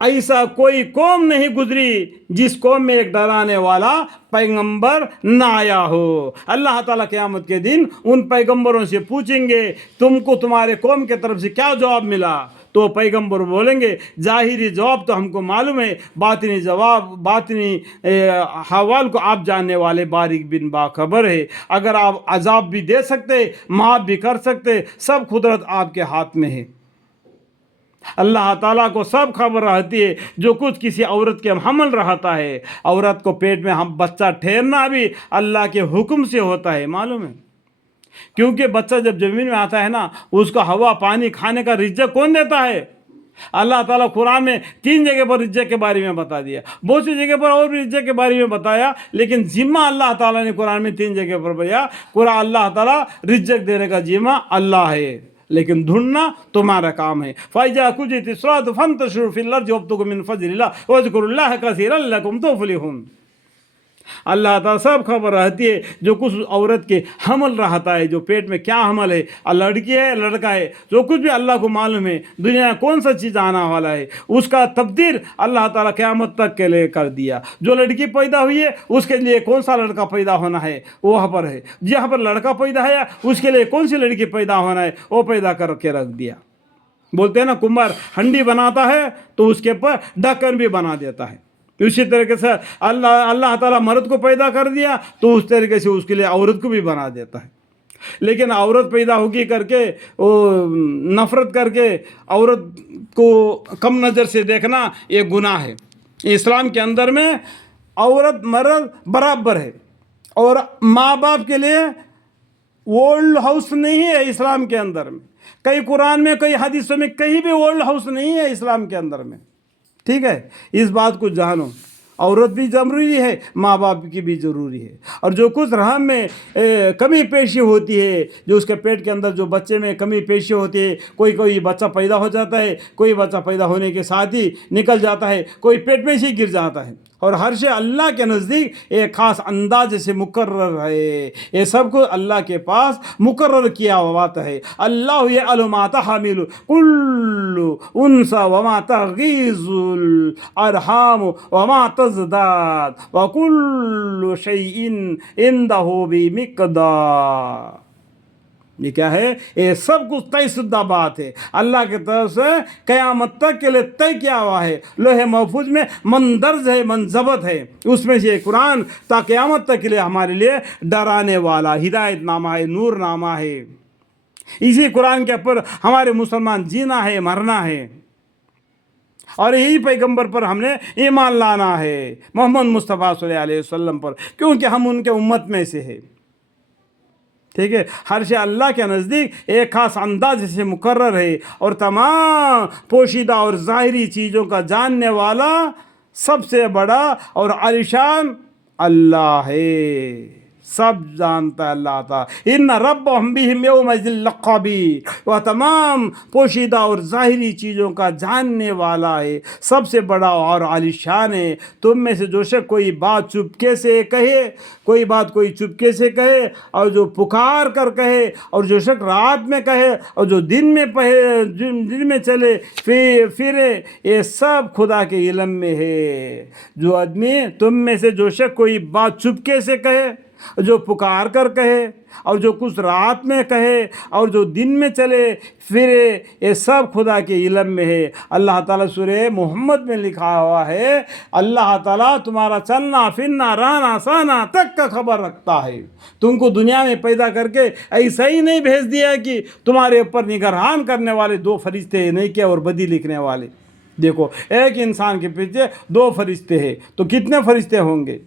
ایسا کوئی قوم نہیں گزری جس قوم میں ایک ڈرانے والا پیغمبر نہ آیا ہو۔ اللہ تعالیٰ قیامت کے دن ان پیغمبروں سے پوچھیں گے تم کو تمہارے قوم کی طرف سے کیا جواب ملا، تو پیغمبر بولیں گے ظاہری جواب تو ہم کو معلوم ہے، باطنی جواب، باطنی حوال کو آپ جاننے والے باریک بن باخبر ہے۔ اگر آپ عذاب بھی دے سکتے، معاف بھی کر سکتے، سب قدرت آپ کے ہاتھ میں ہے۔ اللہ تعالیٰ کو سب خبر رہتی ہے۔ جو کچھ کسی عورت کے حمل رہتا ہے، عورت کو پیٹ میں ہم بچہ ٹھہرنا بھی اللہ کے حکم سے ہوتا ہے، معلوم ہے؟ کیونکہ بچہ جب زمین میں آتا ہے نا، اس کو ہوا پانی کھانے کا رزق کون دیتا ہے؟ اللہ تعالیٰ قرآن میں 3 جگہ پر رزق کے بارے میں بتا دیا، بہت سی جگہ پر اور بھی رزق کے بارے میں بتایا، لیکن ذمہ اللہ تعالیٰ نے قرآن میں 3 جگہ پر بتایا۔ قرآن اللہ تعالیٰ رزق دینے کا ذمہ اللہ ہے، لیکن ڈھونڈنا تمہارا کام ہے۔ فَإِذَا قُضِيَتِ الصَّلَاةُ فَانتَشِرُوا فِي الْأَرْضِ وَابْتَغُوا مِن فَضْلِ اللَّهِ وَاذْكُرُوا اللَّهَ كَثِيرًا لَعَلَّكُمْ تُفْلِحُونَ۔ اللہ تعالیٰ سب خبر رہتی ہے۔ جو کچھ عورت کے حمل رہتا ہے، جو پیٹ میں کیا حمل ہے، لڑکی ہے لڑکا ہے، جو کچھ بھی اللہ کو معلوم ہے، دنیا میں کون سا چیز آنا والا ہے، اس کا تقدیر اللہ تعالیٰ قیامت تک کے لیے کر دیا۔ جو لڑکی پیدا ہوئی ہے اس کے لیے کون سا لڑکا پیدا ہونا ہے وہاں پر ہے، جہاں پر لڑکا پیدا ہے اس کے لیے کون سی لڑکی پیدا ہونا ہے وہ پیدا کر کے رکھ دیا۔ بولتے ہیں نا کمبار ہنڈی بناتا ہے تو اس کے پر ڈھکن بھی بنا دیتا ہے، اسی طریقے سے اللہ تعالیٰ مرد کو پیدا کر دیا تو اس طریقے سے اس کے لیے عورت کو بھی بنا دیتا ہے۔ لیکن عورت پیدا ہوگی کر کے وہ نفرت کر کے عورت کو کم نظر سے دیکھنا یہ گناہ ہے۔ اسلام کے اندر میں عورت مرد برابر ہے، اور ماں باپ کے لیے اولڈ ہاؤس نہیں ہے اسلام کے اندر میں، کئی قرآن میں کئی حدیثوں میں کہیں بھی اولڈ ہاؤس نہیں ہے اسلام کے اندر میں، ٹھیک ہے؟ اس بات کو جانو، عورت بھی ضروری ہے، ماں باپ کی بھی ضروری ہے۔ اور جو کچھ رحم میں کمی پیشی ہوتی ہے، جو اس کے پیٹ کے اندر جو بچے میں کمی پیشی ہوتی ہے، کوئی بچہ پیدا ہو جاتا ہے، کوئی بچہ پیدا ہونے کے ساتھ ہی نکل جاتا ہے، کوئی پیٹ میں سے گر جاتا ہے، اور ہر شے اللہ کے نزدیک ایک خاص انداز سے مقرر ہے۔ یہ سب کو اللہ کے پاس مقرر کیا ہوا ہے۔ اللہ یعلم ما تحمل کل انثی وما تغیض الارحام وما تزداد وکل شیء عنده بمقدار۔ یہ کیا ہے؟ یہ سب کچھ طے شدہ بات ہے، اللہ کی طرف سے قیامت تک کے لیے طے کیا ہوا ہے، لوح محفوظ میں مندرج ہے، منضبط ہے۔ اس میں سے قرآن تا قیامت تک کے لیے ہمارے لیے ڈرانے والا ہدایت نامہ ہے، نور نامہ ہے۔ اسی قرآن کے اوپر ہمارے مسلمان جینا ہے، مرنا ہے، اور یہی پیغمبر پر ہم نے ایمان لانا ہے، محمد مصطفیٰ صلی اللہ علیہ وسلم پر، کیونکہ ہم ان کے امت میں سے ہیں، ٹھیک ہے؟ ہر شے اللہ کے نزدیک ایک خاص انداز سے مقرر ہے، اور تمام پوشیدہ اور ظاہری چیزوں کا جاننے والا سب سے بڑا اور عالیشان اللہ ہے، سب جانتا ہے اللہ تعالیٰ۔ ان ربهم بهم یومئذ لخبیر، وہ تمام پوشیدہ اور ظاہری چیزوں کا جاننے والا ہے، سب سے بڑا اور عالیشان ہے۔ تم میں سے جو شخص کوئی بات چپکے سے کہے، کوئی بات کوئی چپکے سے کہے، اور جو پکار کر کہے، اور جو شخص رات میں کہے، اور جو دن میں چلے پھرے، یہ سب خدا کے علم میں ہے۔ جو آدمی تم میں سے جو شخص کوئی بات چپکے سے کہے، جو پکار کر کہے، اور جو کچھ رات میں کہے، اور جو دن میں چلے پھرے، یہ سب خدا کے علم میں ہے۔ اللہ تعالیٰ سورہ محمد میں لکھا ہوا ہے، اللہ تعالیٰ تمہارا چلنا پھرنا رہنا سہنا تک کا خبر رکھتا ہے۔ تم کو دنیا میں پیدا کر کے ایسا ہی نہیں بھیج دیا کہ تمہارے اوپر نگران کرنے والے 2 فرشتے نہیں کیا اور بدی لکھنے والے۔ دیکھو، ایک انسان کے پیچھے 2 فرشتے ہیں تو کتنے فرشتے ہوں گے؟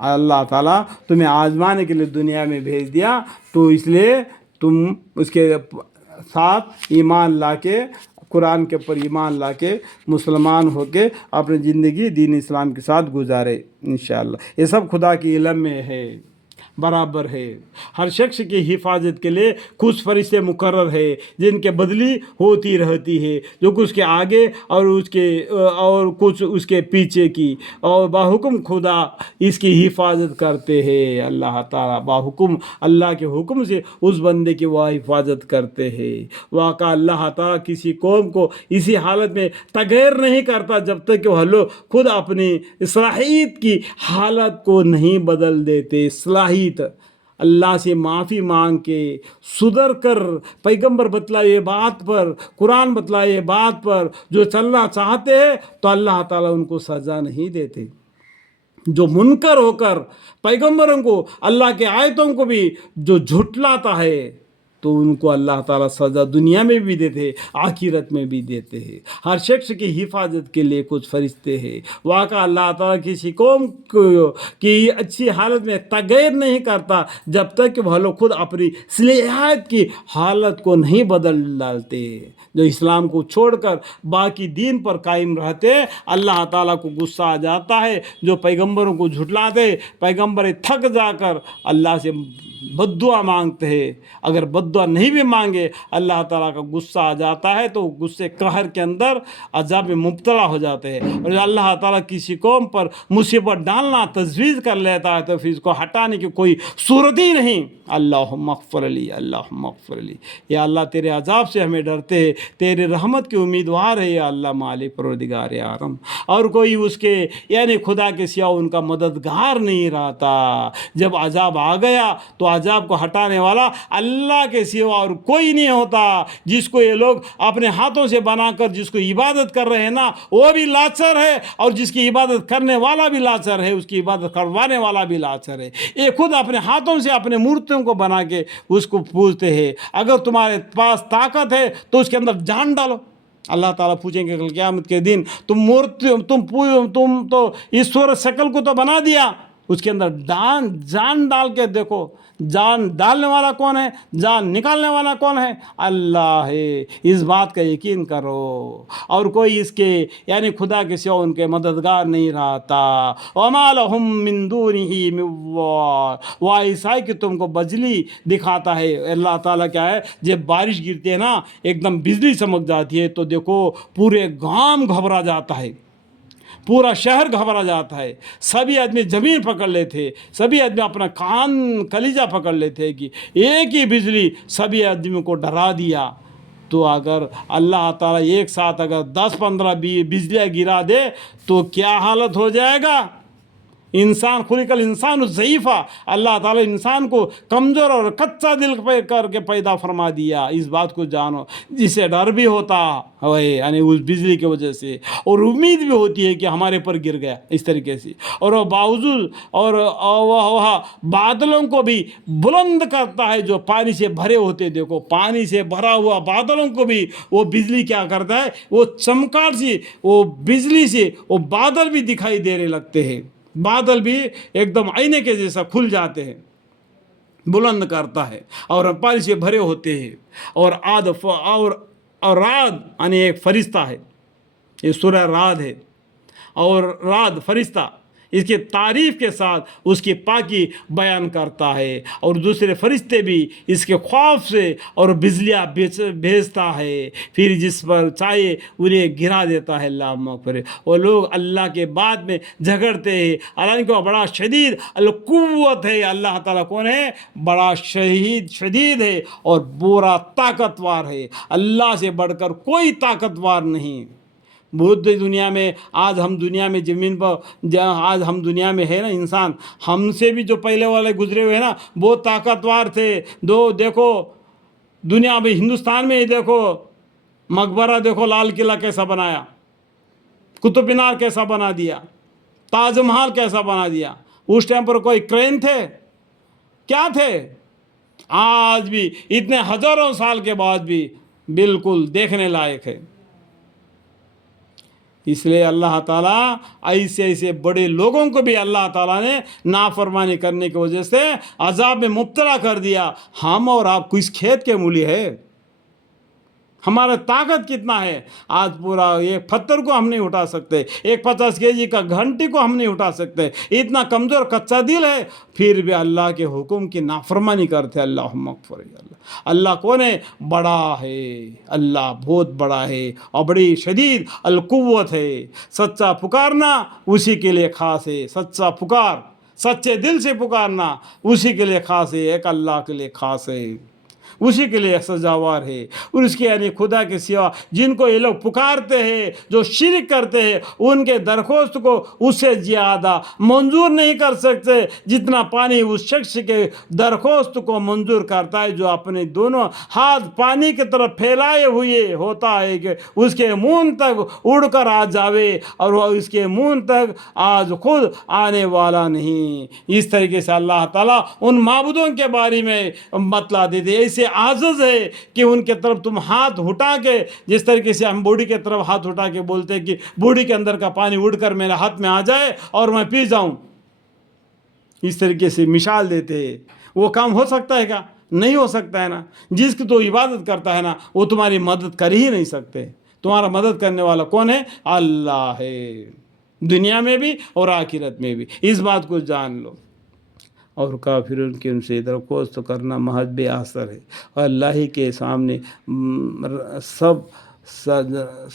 اللہ تعالیٰ تمہیں آزمانے کے لیے دنیا میں بھیج دیا، تو اس لیے تم اس کے ساتھ ایمان لا کے، قرآن کے اوپر ایمان لا کے، مسلمان ہو کے اپنی زندگی دین اسلام کے ساتھ گزارے انشاءاللہ۔ یہ سب خدا کے علم میں ہے۔ برابر ہے. ہر شخص کی حفاظت کے لیے کچھ فرشتے مقرر ہے جن کے بدلی ہوتی رہتی ہے، جو کچھ کے آگے اور کچھ اس کے پیچھے کی، اور باحکم خدا اس کی حفاظت کرتے ہیں. اللہ تعالیٰ باحکم اللہ کے حکم سے اس بندے کی وہ حفاظت کرتے ہیں. واقع اللہ تعالیٰ کسی قوم کو اسی حالت میں تغیر نہیں کرتا جب تک کہ وہ لوگ خود اپنی صلاحیت کی حالت کو نہیں بدل دیتے. صلاحیت اللہ سے معافی مانگ کے سدھر کر پیغمبر بتلائے بات پر، قرآن بتلائے بات پر جو چلنا چاہتے ہیں تو اللہ تعالیٰ ان کو سزا نہیں دیتے. جو منکر ہو کر پیغمبروں کو، اللہ کے آیتوں کو بھی جو جھٹلاتا ہے تو ان کو اللہ تعالیٰ سزا دنیا میں بھی دیتے ہیں، آخرت میں بھی دیتے ہیں. ہر شخص کی حفاظت کے لیے کچھ فرشتے ہیں. واقع اللہ تعالیٰ کسی قوم کی اچھی حالت میں تغیر نہیں کرتا جب تک کہ وہ لوگ خود اپنی صلاحیت کی حالت کو نہیں بدل ڈالتے. جو اسلام کو چھوڑ کر باقی دین پر قائم رہتے اللہ تعالیٰ کو غصہ آ جاتا ہے. جو پیغمبروں کو جھٹلاتے، پیغمبر تھک جا کر اللہ سے بد دعا مانگتے ہیں. اگر بد دعا نہیں بھی مانگے اللہ تعالیٰ کا غصہ آ جاتا ہے تو غصے قہر کے اندر عذاب میں مبتلا ہو جاتے ہیں. اور اللہ تعالیٰ کسی قوم پر مصیبت ڈالنا تجویز کر لیتا ہے تو پھر اس کو ہٹانے کی کوئی صورت ہی نہیں. اللہم اغفر لی، اللہم اغفر لی. یا اللہ تیرے عذاب سے ہمیں ڈرتے ہیں، تیرے رحمت کے امیدوار ہے یا اللہ مالک پروردگار عالم. اور کوئی اس کے یعنی خدا کے سوا ان کا مددگار نہیں رہتا. جب عذاب آ گیا تو عذاب کو ہٹانے والا اللہ کے سوا اور کوئی نہیں ہوتا. جس کو یہ لوگ اپنے ہاتھوں سے بنا کر جس کو عبادت کر رہے ہیں نا وہ بھی لاچر ہے، اور جس کی عبادت کرنے والا بھی لاچر ہے، اس کی عبادت کروانے والا بھی لاچر ہے. یہ خود اپنے ہاتھوں سے اپنے مورتیوں کو بنا کے اس کو پوجتے ہیں. اگر تمہارے پاس طاقت ہے تو اس کے اندر جان ڈالو. اللہ تعالیٰ پوچھیں گے کل قیامت کے دن تم تو اس صورت شکل کو تو بنا دیا، اس کے اندر جان ڈال کے دیکھو. جان ڈالنے والا کون ہے؟ جان نکالنے والا کون ہے؟ اللہ ہے. اس بات کا یقین کرو. اور کوئی اس کے یعنی خدا کے سوا ان کے مددگار نہیں رہتا. وما لهم من دونه من وال. وہ ایسا ہے کہ تم کو بجلی دکھاتا ہے. اللہ تعالیٰ کیا ہے، جب بارش گرتی ہے نا ایک دم بجلی چمک جاتی ہے تو دیکھو پورے گاؤں گھبرا جاتا ہے، پورا شہر گھبرا جاتا ہے. سبھی آدمی زمین پکڑ لیتے، سبھی آدمی اپنا کلیجہ پکڑ لیتے کہ ایک ہی بجلی سبھی آدمیوں کو ڈرا دیا. تو اگر اللہ تعالیٰ ایک ساتھ اگر 10-15 بجلیاں گرا دے تو کیا حالت ہو جائے گا. انسان خلق الانسان ضعیفہ، اللہ تعالیٰ انسان کو کمزور اور کچا دل پہ کر کے پیدا فرما دیا. اس بات کو جانو، جسے ڈر بھی ہوتا ہے یعنی اس بجلی کی وجہ سے، اور امید بھی ہوتی ہے کہ ہمارے پر گر گیا اس طریقے سے. اور وہ باوجود اور وہ بادلوں کو بھی بلند کرتا ہے جو پانی سے بھرے ہوتے. دیکھو پانی سے بھرا ہوا بادلوں کو بھی وہ بجلی کیا کرتا ہے، وہ چمکار سے وہ بجلی سے وہ بادل بھی دکھائی دینے لگتے ہیں. بادل بھی ایک دم آئینے کے جیسا کھل جاتے ہیں، بلند کرتا ہے اور پانی سے بھرے ہوتے ہیں. اور رعد یعنی ایک فرشتہ ہے، یہ سورہ رعد ہے. اور رعد فرشتہ اس کی تعریف کے ساتھ اس کی پاکی بیان کرتا ہے. اور دوسرے فرشتے بھی اس کے خوف سے اور بجلیاں بھیجتا ہے، پھر جس پر چاہے انہیں گرا دیتا ہے. اللہ مغفر. وہ لوگ اللہ کے بعد میں جھگڑتے ہیں، حالانکہ وہ بڑا شدید القوت ہے. اللہ تعالیٰ کون ہے؟ بڑا شدید ہے اور پورا طاقتور ہے. اللہ سے بڑھ کر کوئی طاقتور نہیں. بہت دنیا میں آج ہم دنیا میں زمین پر آج ہم دنیا میں ہے نا انسان، ہم سے بھی جو پہلے والے گزرے ہوئے نا بہت طاقتور تھے. دیکھو دنیا میں ہندوستان میں ہی دیکھو مقبرہ دیکھو، لال قلعہ کیسا بنایا، قطب مینار کیسا بنا دیا، تاج محل کیسا بنا دیا. اس ٹائم پر کوئی کرین تھے؟ کیا تھے؟ آج بھی اتنے ہزاروں سال کے بعد بھی بالکل دیکھنے لائق ہے. اس لیے اللہ تعالیٰ ایسے بڑے لوگوں کو بھی اللہ تعالیٰ نے نافرمانی کرنے کی وجہ سے عذاب میں مبتلا کر دیا. ہم اور آپ کو اس کھیت کے مولی ہے، ہمارا طاقت کتنا ہے. آج پورا ایک پتھر کو ہم نہیں اٹھا سکتے, ایک 50 kg کا گھنٹی کو ہم نہیں اٹھا سکتے, اتنا کمزور کچا دل ہے, پھر بھی اللہ کے حکم کی نافرمانی کرتے. اللہم اغفر یا اللہ. اللہ کون ہے؟ بڑا ہے, اللہ بہت بڑا ہے اور بڑی شدید القوت ہے. سچا پکارنا اسی کے لیے خاص ہے, سچا پکار, سچے دل سے پکارنا اسی کے لیے خاص ہے, ایک اللہ کے لیے خاص ہے, اسی کے لیے سزاوار ہے. اور اس کے یعنی خدا کے سوا جن کو یہ لوگ پکارتے ہیں, جو شرک کرتے ہیں, ان کے درخواست کو اس سے زیادہ منظور نہیں کر سکتے جتنا پانی اس شخص کے درخواست کو منظور کرتا ہے جو اپنے دونوں ہاتھ پانی کی طرف پھیلائے ہوئے ہوتا ہے کہ اس کے منہ تک اڑ کر آ جاوے اور وہ اس کے منہ تک آج خود آنے والا نہیں. اس طریقے سے اللہ تعالیٰ ان معبودوں کے بارے میں بتلا دیتے, ایسے عاجز ہے کہ ان کے طرف تم ہاتھ اٹھا کے, جس طریقے سے ہم بوڑھی کے طرف ہاتھ اٹھا کے بولتے ہیں کہ بوڑھی کے اندر کا پانی اڑ کر میرے ہاتھ میں آ جائے اور میں پی جاؤں, اس طریقے سے مثال دیتے ہیں. وہ کام ہو سکتا ہے کیا؟ نہیں ہو سکتا ہے نا. جس کی تو عبادت کرتا ہے نا, وہ تمہاری مدد کر ہی نہیں سکتے. تمہارا مدد کرنے والا کون ہے؟ اللہ ہے, دنیا میں بھی اور آخرت میں بھی. اس بات کو جان لو. اور کافروں کے ان سے درخواست کرنا محض بے اثر ہے, اور اللہ ہی کے سامنے سب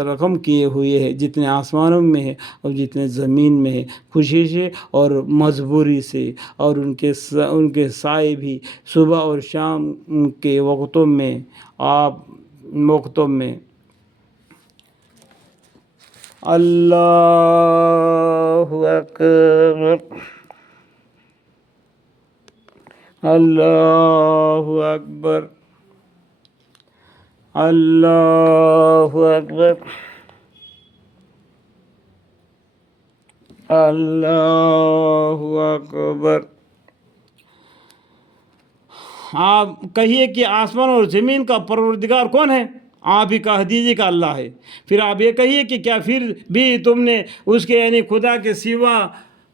رقم کیے ہوئے ہیں, جتنے آسمانوں میں ہے اور جتنے زمین میں ہے, خوشی سے اور مجبوری سے. اور ان کے سائے بھی صبح اور شام کے وقتوں میں اللہ اکبر, اللہ اکبر, اللہ اکبر, اللہ اکبر. آپ کہیے کہ آسمان اور زمین کا پروردگار کون ہے؟ آپ ہی کہہ دیجیے کہ اللہ ہے. پھر آپ یہ کہیے کہ کیا پھر بھی تم نے اس کے یعنی خدا کے سوا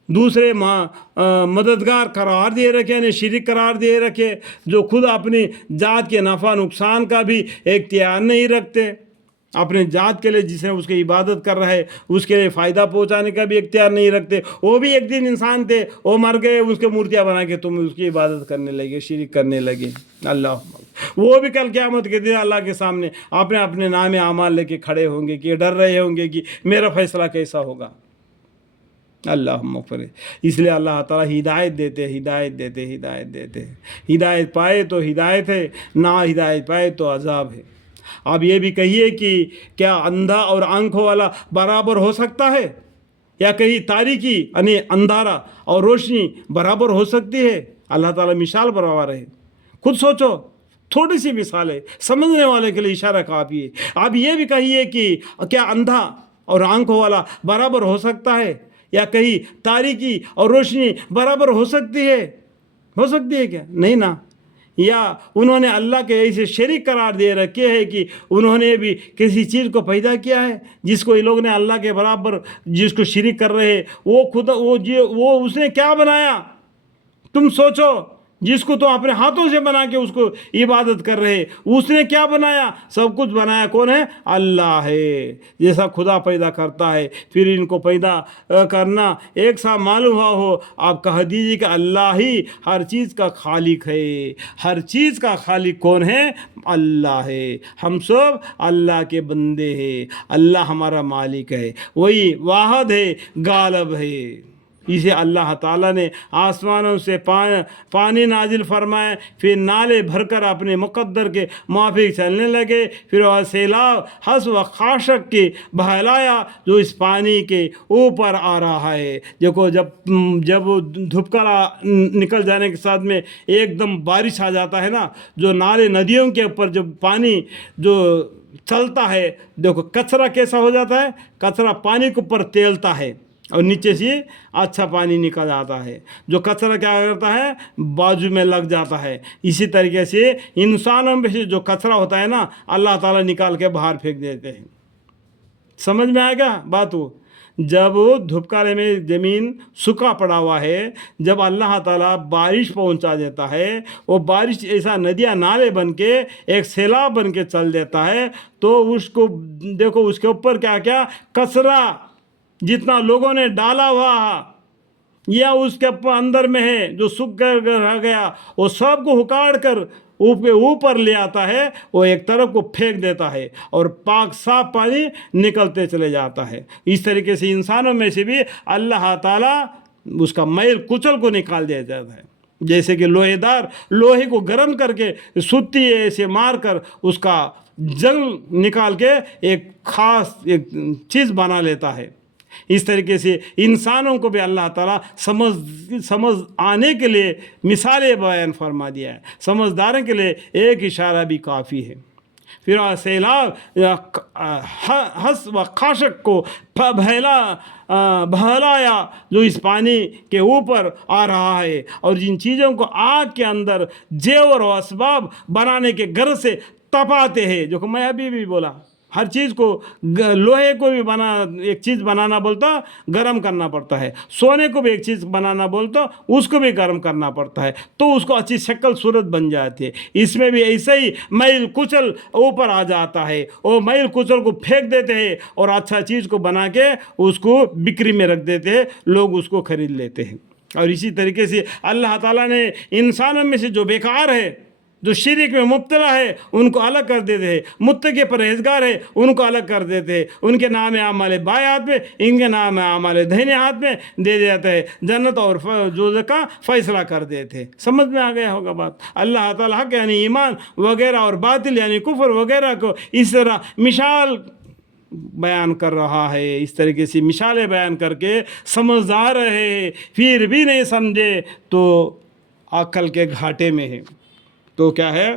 دوسرے مددگار قرار دے رکھے, یعنی شریک قرار دے رکھے, جو خود اپنی ذات کے نفع نقصان کا بھی اختیار نہیں رکھتے, اپنے ذات کے لیے جس نے اس کی عبادت کر رہا ہے اس کے لیے فائدہ پہنچانے کا بھی اختیار نہیں رکھتے. وہ بھی ایک دن انسان تھے, وہ مر گئے, اس کے مورتیاں بنا کے تم اس کی عبادت کرنے لگے, شریک کرنے لگے. اللہ وہ بھی کل قیامت کے دن اللہ کے سامنے اپنے نام اعمال لے کے کھڑے ہوں گے کہ ڈر رہے ہوں گے کہ میرا فیصلہ کیسا ہوگا. اللہ مغفر. اس لیے اللہ تعالیٰ ہدایت دیتے, ہدایت پائے تو ہدایت ہے, نہ ہدایت پائے تو عذاب ہے. آپ یہ بھی کہیے کہ کیا اندھا اور آنکھوں والا برابر ہو سکتا ہے؟ یا کہیں تاریکی یعنی اندھارا اور روشنی برابر ہو سکتی ہے؟ اللہ تعالیٰ مثال برابر ہے. خود سوچو, تھوڑی سی مثال ہے, سمجھنے والے کے لیے اشارہ کافی ہے. آپ یہ بھی کہیے کہ کیا اندھا اور آنکھوں والا برابر ہو سکتا ہے؟ یا کہیں تاریکی اور روشنی برابر ہو سکتی ہے کیا؟ نہیں نا. یا انہوں نے اللہ کے ایسے شریک قرار دے رکھے ہیں کہ انہوں نے بھی کسی چیز کو پیدا کیا ہے جس کو یہ لوگ نے اللہ کے برابر جس کو شریک کر رہے ہیں, وہ اس نے کیا بنایا؟ تم سوچو, جس کو تم اپنے ہاتھوں سے بنا کے اس کو عبادت کر رہے, اس نے کیا بنایا؟ سب کچھ بنایا کون ہے؟ اللہ ہے. جیسا خدا پیدا کرتا ہے پھر ان کو پیدا کرنا ایک سا معلوم ہو, آپ کہہ دیجیے کہ اللہ ہی ہر چیز کا خالق ہے. ہر چیز کا خالق کون ہے؟ اللہ ہے. ہم سب اللہ کے بندے ہیں, اللہ ہمارا مالک ہے, وہی واحد ہے, غالب ہے. اسے اللہ تعالیٰ نے آسمانوں سے پانی نازل فرمائے, پھر نالے بھر کر اپنے مقدر کے موافق چلنے لگے, پھر وہ سیلاب حسب و خاشق کی بہلایا جو اس پانی کے اوپر آ رہا ہے. دیکھو جب دھوپکڑا نکل جانے کے ساتھ میں ایک دم بارش آ جاتا ہے نا, جو نالے ندیوں کے اوپر جب پانی جو چلتا ہے, دیکھو کچرا کیسا ہو جاتا ہے, کچرا پانی کے اوپر تیلتا ہے اور نیچے سے اچھا پانی نکل آتا ہے. جو کچرا کیا کرتا ہے, بازو میں لگ جاتا ہے. اسی طریقے سے انسانوں میں سے جو کچرا ہوتا ہے نا, اللہ تعالیٰ نکال کے باہر پھینک دیتے ہیں. سمجھ میں آئے گا بات؟ وہ جب دھوپکالے میں زمین سوکھا پڑا ہوا ہے، جب اللہ تعالیٰ بارش پہنچا دیتا ہے، وہ بارش ایسا ندیاں نالے بن کے ایک سیلاب بن کے چل دیتا ہے، تو اس کو دیکھو اس کے اوپر کیا کیا کچرا جتنا لوگوں نے ڈالا ہوا یا اس کے اندر میں ہے جو سوکھ کر رہ گیا، وہ سب کو اکاڑ کر اوپر لے آتا ہے، وہ ایک طرف کو پھینک دیتا ہے اور پاک صاف پانی نکلتے چلے جاتا ہے۔ اس طریقے سے انسانوں میں سے بھی اللہ تعالیٰ اس کا میل کچل کو نکال دیا جاتا ہے، جیسے کہ لوہے کو گرم کر کے سوتی ایسے مار کر اس کا جنگ نکال کے ایک خاص ایک چیز بنا لیتا ہے۔ اس طریقے سے انسانوں کو بھی اللہ تعالیٰ سمجھ آنے کے لیے مثالیں بیان فرما دیا ہے۔ سمجھداروں کے لیے ایک اشارہ بھی کافی ہے۔ پھر سیلاب حس و خاشق کو بہلایا جو اس پانی کے اوپر آ رہا ہے، اور جن چیزوں کو آگ کے اندر زیور و اسباب بنانے کے غرض سے تپاتے ہیں، جو کہ میں ابھی بھی بولا، ہر چیز کو لوہے کو بھی ایک چیز بنانا بولتا گرم کرنا پڑتا ہے، سونے کو بھی ایک چیز بنانا بولتا اس کو بھی گرم کرنا پڑتا ہے، تو اس کو اچھی شکل صورت بن جاتی ہے۔ اس میں بھی ایسے ہی میل کچل اوپر آ جاتا ہے، وہ میل کچل کو پھینک دیتے ہیں اور اچھا چیز کو بنا کے اس کو بکری میں رکھ دیتے ہیں، لوگ اس کو خرید لیتے ہیں۔ اور اسی طریقے سے اللہ تعالیٰ نے انسانوں میں سے جو بیکار ہے، جو شرک میں مبتلا ہے، ان کو الگ کر دیتے ہیں، متقی پرہیزگار ہے ان کو الگ کر دیتے ہیں، ان کے نام اعمال بائیں ہاتھ میں، ان کے نام اعمال دہنے ہاتھ میں دے دیتے ہیں، جنت اور دوزخ کا فیصلہ کر دیتے ہیں۔ سمجھ میں آ گیا ہوگا بات۔ اللہ تعالیٰ حق یعنی ایمان وغیرہ اور باطل یعنی کفر وغیرہ کو اس طرح مثال بیان کر رہا ہے، اس طریقے سے مثالیں بیان کر کے سمجھا رہے ہیں، پھر بھی نہیں سمجھے تو عقل کے گھاٹے میں ہے۔ تو کیا ہے